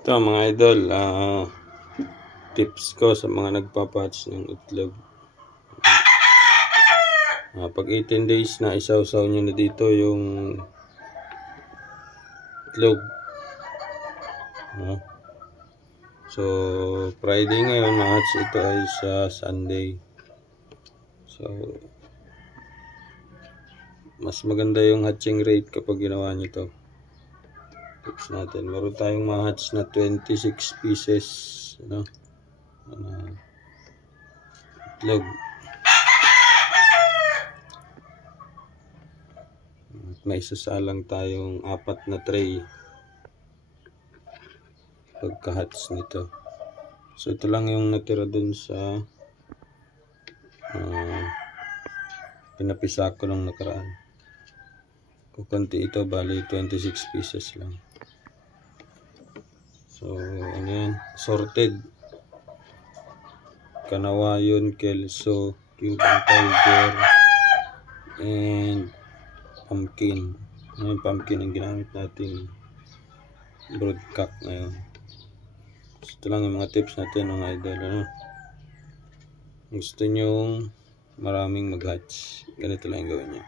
Ito mga idol, tips ko sa mga nagpapatch ng itlog. Pag 18 days na, isaw-saw nyo na dito yung itlog. So, Friday ngayon, hatch ito ay sa Sunday. So, mas maganda yung hatching rate kapag ginawa nyo ito. Tips natin. Meron tayong ma-hatch na 26 pieces itlog. At may isasalang tayong 4 na tray pagka-hatch nito. So ito lang yung natira dun sa pinapisa ko nung nakaraan. Kukunti ito, bali 26 pieces lang. So ano yan, sorted Kanawayon, Kelso, Cuban Tiger, and pumpkin. Ngayon pumpkin ang ginamit nating broodcock ngayon. So, ito lang yung mga tips natin mga idol. Gusto nyo maraming mag-hatch, ganito lang yung gawin nyo.